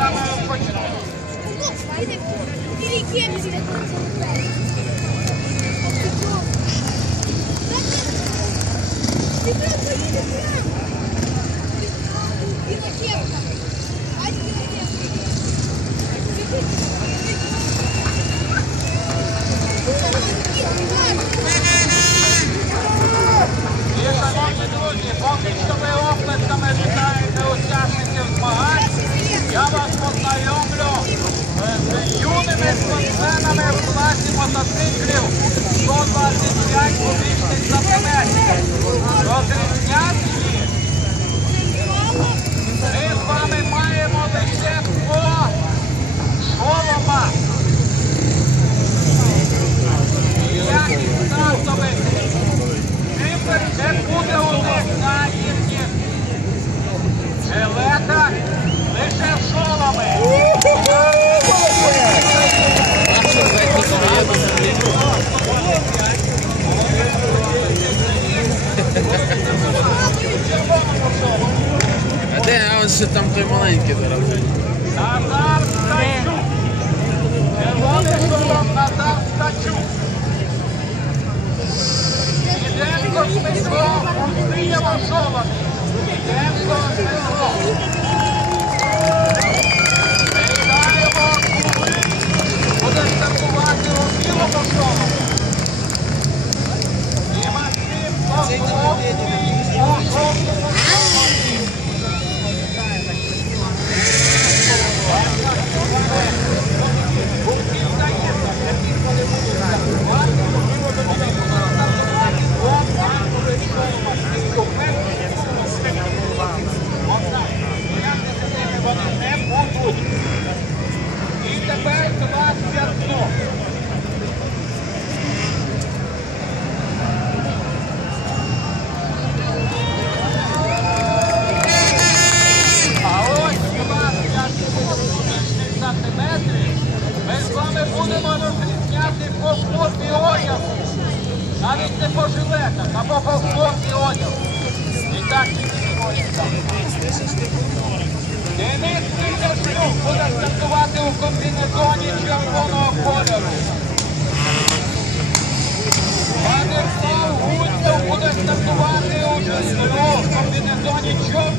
саме почну. possa ser, creu. Todos os reais comigo. Ще там той маленький зараз. Назар Стачук. Червоний шолом Назар Стачук. Іденко Дмитро синьому шоломі. Іденко Дмитро. Вітаємо Кубик. Буде стартувати у білому шоломі. І Максим у жовтому будемо розрізняти по формі одягу. Навіть не по жилетах, а по формі одягу. І так. Денис Киряшюк буде стартувати у комбінезоні червоного кольору. Владислав Гуцев буде стартувати у комбінезоні чорного